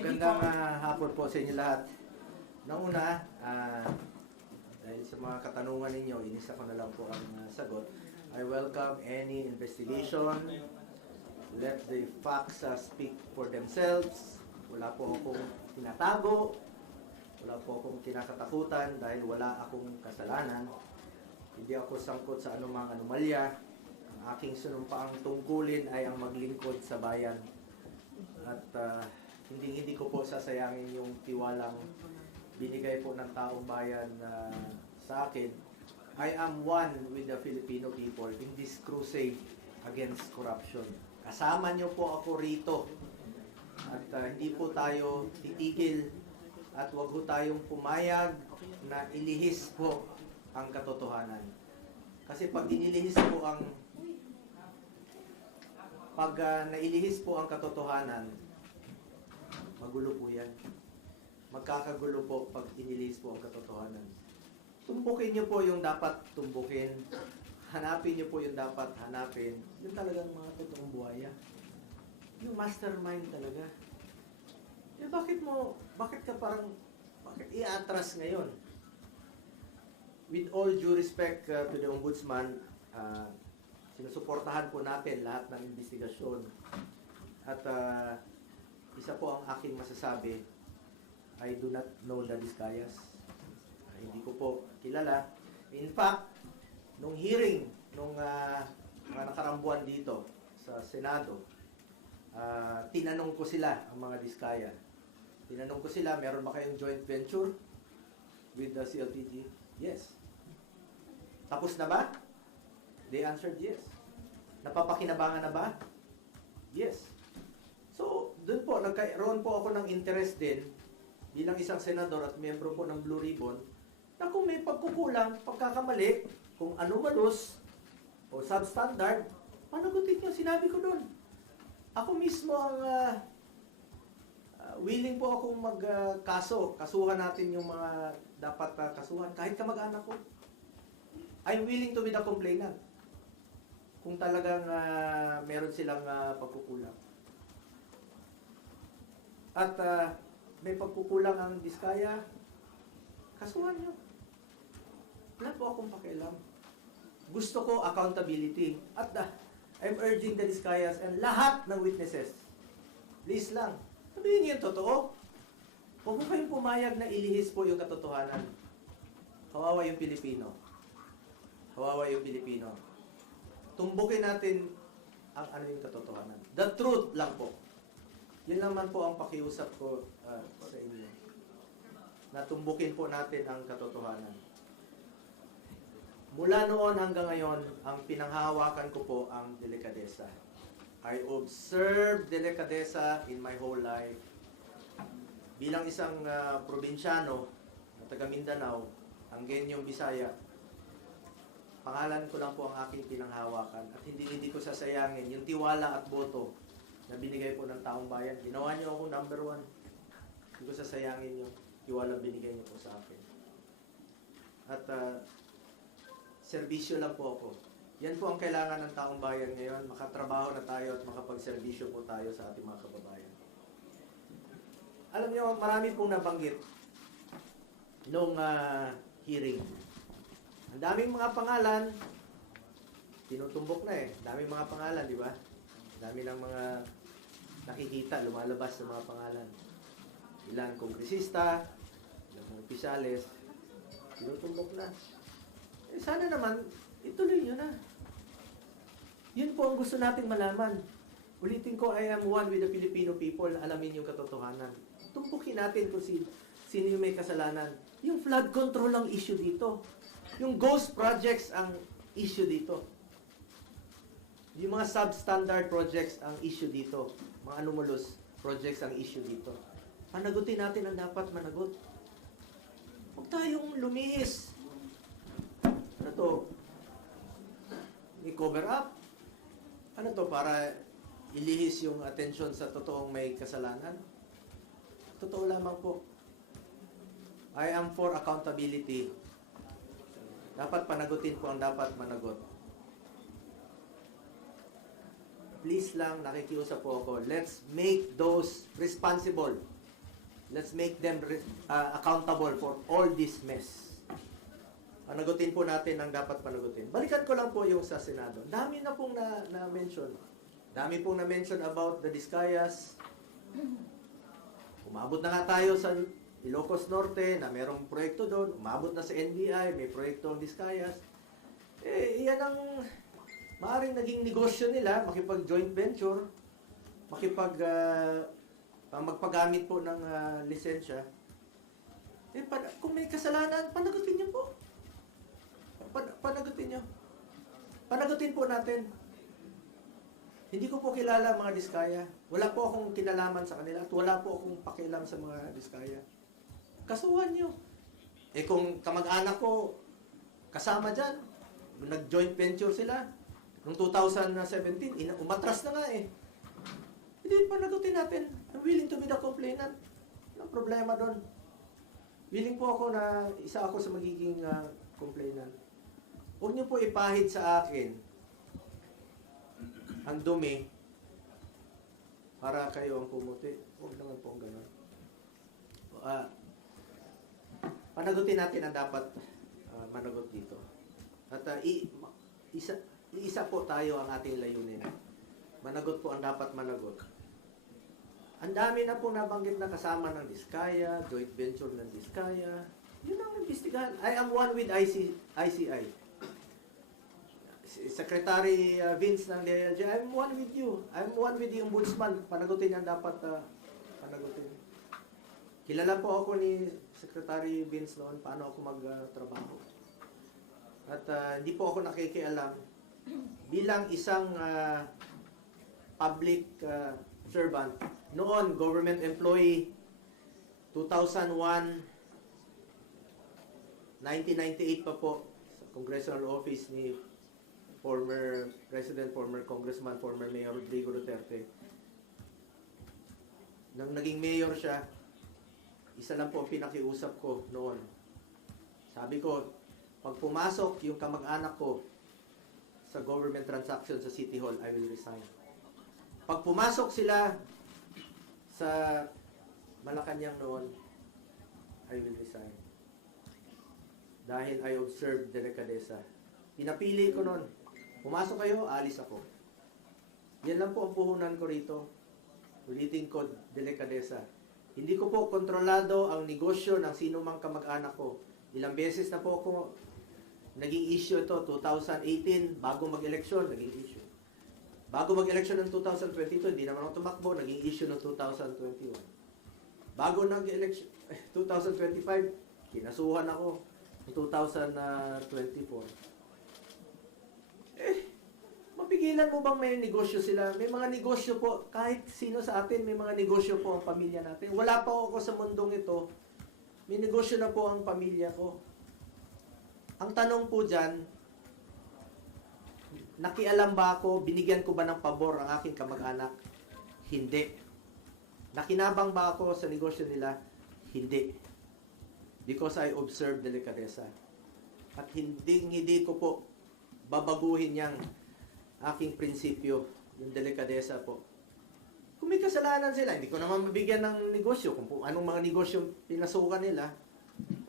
Magandang hapon po sa inyo lahat. Nauna, dahil sa mga katanungan ninyo, inisa ko na lang po ang sagot. I welcome any investigation. Let the facts speak for themselves. Wala po akong tinatago. Wala po akong kinakatakutan dahil wala akong kasalanan. Hindi ako sangkot sa anumang anomalya. Ang aking sinumpaang tungkulin ay ang maglingkod sa bayan. At hindi ko po sasayangin yung tiwalang binigay po ng taong bayan sa akin. I am one with the Filipino people in this crusade against corruption. Kasama niyo po ako rito. At hindi po tayo titigil at wag po tayong pumayag na ilihis po ang katotohanan. Kasi pag inilihis po nailihis po ang katotohanan, magulo po yan. Magkakagulo po pag inilihis po ang katotohanan. Tumbukin niyo po yung dapat tumbukin. Hanapin niyo po yung dapat hanapin. Yung talagang mga totoong buhaya. Yung mastermind talaga. Eh bakit i-atras ngayon? With all due respect to the Ombudsman, sinusuportahan po natin lahat ng investigasyon. At isa po ang aking masasabi, I do not know the Discayas. Hindi ko po kilala. In fact, nung hearing, nung mga nakarambuan dito sa Senado, tinanong ko sila, ang mga Diskaya. Tinanong ko sila, meron ba kayong joint venture with the CLTG? Yes. Tapos na ba? They answered yes. Napapakinabangan na ba? Yes. So, doon po, nagkaroon po ako ng interest din bilang isang senador at miyembro po ng Blue Ribbon na kung may pagkukulang, pagkakamali, kung anomalous o substandard, panagutin niyo, sinabi ko doon. Ako mismo ang willing po akong magkaso. Kasuhan natin yung mga dapat kasuhan, kahit kamag-anak ko. I'm willing to be the complainant kung talagang meron silang pagkukulang. At may pagkukulang ang Diskaya, kasuhan nyo. Wala po akong pakialam. Gusto ko accountability. At I'm urging the Diskayas and lahat ng witnesses, please lang, sabihin niyo yung totoo. Huwag po kayong pumayag na ilihis po yung katotohanan. Kawawa yung Pilipino. Kawawa yung Pilipino. Tumbukin natin ang ano yung katotohanan. The truth lang po. Yun naman po ang pakiusap ko sa inyo. Natumbukin po natin ang katotohanan. Mula noon hanggang ngayon, ang pinanghahawakan ko po ang delikadesa. I observe delikadesa in my whole life. Bilang isang probinsyano na taga Mindanao, ang Genyong Bisaya, pangalan ko lang po ang aking pinanghahawakan at hindi ko sasayangin yung tiwala at boto na binigay po ng taong bayan. Ginawa niyo ako number 1. Hindi ko sasayangin yung tiwala binigay niyo po sa akin. At serbisyo lang po ako. Yan po ang kailangan ng taong bayan ngayon. Makatrabaho na tayo at makapagserbisyo po tayo sa ating mga kababayan. Alam niyo, marami pong nabanggit nung hearing. Ang daming mga pangalan, tinutumbok na eh. Daming mga pangalan, di ba? Dami ng mga nakikita, lumalabas sa mga pangalan. Ilang kongresista, ilang mga opisyales, tinutumbok na. Eh, sana naman, ituloy nyo na. Yun po ang gusto nating malaman. Ulitin ko, I am one with the Filipino people. Alamin yung katotohanan. Tumpukin natin kung sino yung may kasalanan. Yung flood control ang issue dito. Yung ghost projects ang issue dito. Yung mga substandard projects ang issue dito. Mga anomalous projects ang issue dito. Panagutin natin ang dapat managot. Huwag tayong lumihis. Ano to? I-cover up? Ano to? Para ilihis yung attention sa totoong may kasalanan? Totoo lamang po. I am for accountability. Dapat panagutin po ang dapat managot. Please lang, nakikiusap po ako, let's make those responsible Let's make them accountable for all this mess. Panagutin po natin ang dapat panagutin. Balikan ko lang po yung sa Senado. Dami na pong na-mention. Dami pong na-mention about the Discayas. Umabot na nga tayo sa Ilocos Norte na merong proyekto doon. Umabot na sa NBI, may proyekto ang Discayas. Iyan ang maaaring naging negosyo nila, makipag-joint venture, magpagamit po ng lisensya. Kung may kasalanan, panagutin niyo po. Panagutin niyo. Panagutin po natin. Hindi ko po kilala mga Diskaya. Wala po akong kinalaman sa kanila at wala po akong pakialam sa mga Diskaya. Kasuhan niyo. Kung kamag-anak ko kasama dyan, nag-joint venture sila, noong 2017, umatras na nga eh. Hindi, panagutin natin. I'm willing to be the complainant. Walang problema doon. Willing po ako na isa ako sa magiging complainant. Huwag niyo po ipahid sa akin ang dumi para kayo ang pumuti. Huwag naman po ang gano'n. Panagutin natin ang dapat managot dito. At isa po tayo ang ating layunin. Managot po ang dapat managot. Ang dami na po nabanggit na kasama ng Diskaya, joint venture ng Diskaya. Yun ang imbestigahan. I am one with ICI. Secretary Vince ng DILG, I'm one with you. I'm one with the Ombudsman. Panagutin ang dapat panagutin. Kilala po ako ni Secretary Vince noon paano ako magtrabaho. At hindi po ako nakikialam bilang isang public servant. Noon, government employee, 2001, 1998 pa po, sa congressional office ni former President, former Congressman, former Mayor Rodrigo Duterte. Nang naging mayor siya, isa lang po ang pinakiusap ko noon. Sabi ko, pag pumasok yung kamag-anak ko sa government transaction sa City Hall, I will resign. Pag pumasok sila sa Malacanang noon, I will resign. Dahil I observed delikadesa. Pinapili ko noon. Pumasok kayo, alis ako. Yan lang po ang puhunan ko rito. Ulitin ko, delikadesa. Hindi ko po kontrolado ang negosyo ng sino mang kamag-anak ko. Ilang beses na po ako naging issue ito, 2018, bago mag-eleksyon, naging issue. Bago mag-eleksyon ng 2022, hindi naman ako tumakbo, naging issue ng 2021. Bago nag-eleksyon, 2025, kinasuhan ako ng 2024. Mapigilan mo bang may negosyo sila? May mga negosyo po, kahit sino sa atin, may mga negosyo po ang pamilya natin. Wala pa ako sa mundong ito, may negosyo na po ang pamilya ko. Ang tanong po dyan, nakialam ba ako, binigyan ko ba ng pabor ang aking kamag-anak? Hindi. Nakinabang ba ako sa negosyo nila? Hindi. Because I observed delikadesa. At hindi ko po babaguhin yang aking prinsipyo, yung delikadesa po. Kung may kasalanan sila, hindi ko naman mabigyan ng negosyo, kung anong mga negosyo pinasukan nila,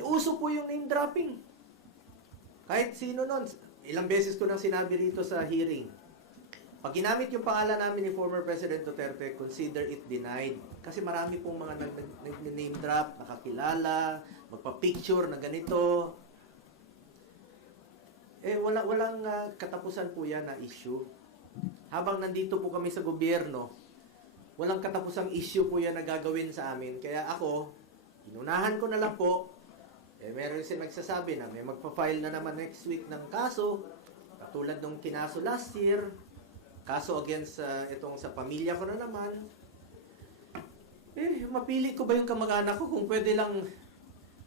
uso po yung name dropping. Kahit sino nun, ilang beses ko nang sinabi rito sa hearing, pag ginamit yung pangalan namin ni former President Duterte, consider it denied. Kasi marami pong mga nag-name drop, nakakilala, magpa-picture na ganito. Walang katapusan po yan na issue. Habang nandito po kami sa gobyerno, walang katapusang issue po yan na gagawin sa amin. Kaya ako, inunahan ko na lang po. Meron siya nagsasabi na may magpa-file na naman next week ng kaso, katulad nung kinaso last year, kaso against itong sa pamilya ko na naman. Mapili ko ba yung kamag-anak ko? Kung pwede lang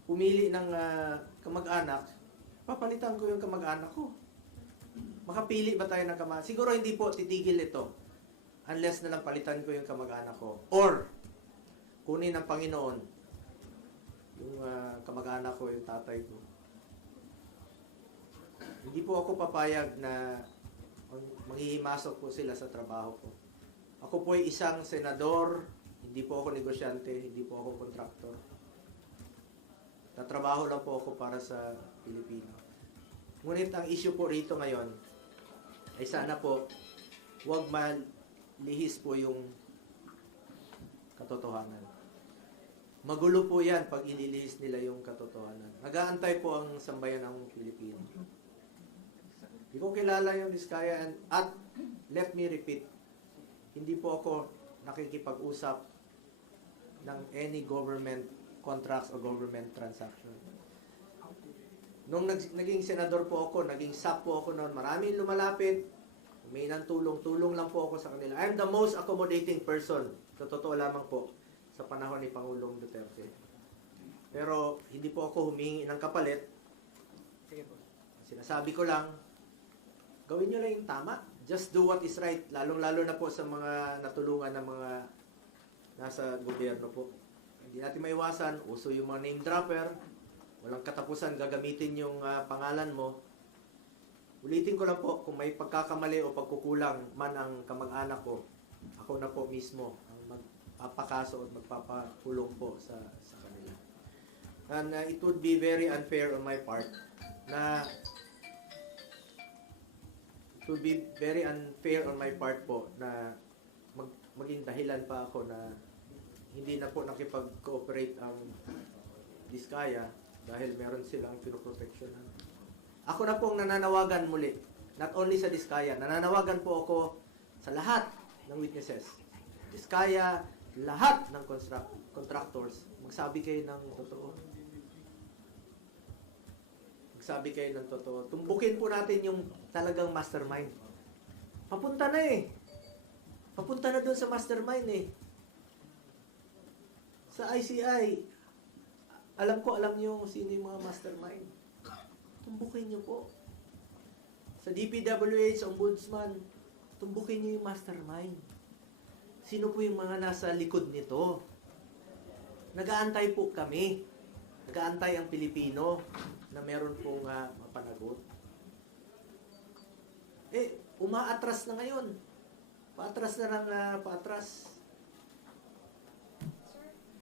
pumili ng kamag-anak, papalitan ko yung kamag-anak ko. Makapili ba tayo ng kamag-anak? Siguro hindi po titigil ito unless na lang palitan ko yung kamag-anak ko. Or, kunin ng Panginoon yung kamag-anak ko, yung tatay ko. Hindi po ako papayag na manghihimasok po sila sa trabaho ko. Ako po ay isang senador, hindi Hindi po ako negosyante, hindi po ako kontraktor. Tatrabaho lang po ako para sa Pilipino. Ngunit ang issue po rito ngayon ay sana po huwag malihis po yung katotohanan. Magulo po yan pag inilihis nila yung katotohanan. Nag-aantay po ang sambayan ng Pilipino. Hindi ko kilala yung Diskaya at let me repeat, hindi po ako nakikipag-usap ng any government contracts o government transaction. Nung naging senador po ako, naging SAP po ako noon, maraming lumalapit, may tulong lang po ako sa kanila. I'm the most accommodating person, sa totoo lamang po, sa panahon ni Pangulong Duterte. Pero hindi po ako humingi ng kapalit. Sinasabi ko lang, gawin nyo lang yung tama. Just do what is right, lalong-lalo na po sa mga natulungan ng mga nasa gobyerno po. Hindi natin maiwasan, uso yung mga name dropper, walang katapusan gagamitin yung pangalan mo. Ulitin ko lang po, kung may pagkakamali o pagkukulang man ang kamag-anak ko, ako na po mismo ang magpapakaso at magpapakulong po sa kanila. And it would be very unfair on my part na po na maging dahilan pa ako na hindi na po nakipag-cooperate ang Diskaya dahil meron silang pinoproteksyonan. Ako na pong nananawagan muli, not only sa Diskaya, nananawagan po ako sa lahat ng witnesses. Diskaya, lahat ng contractors, magsabi kayo ng totoo. Magsabi kayo ng totoo. Tumbukin po natin yung talagang mastermind. Papunta na eh. Papunta na doon sa mastermind eh. Sa ICI, alam niyo sino yung mga mastermind. Tumbukin niyo po. Sa DPWH, Ombudsman, tumbukin niyo yung mastermind. Sino po yung mga nasa likod nito? Nag-aantay po kami. Nag-aantay ang Pilipino na meron pong mapanagot. Umaatras na ngayon. Paatras na lang paatras.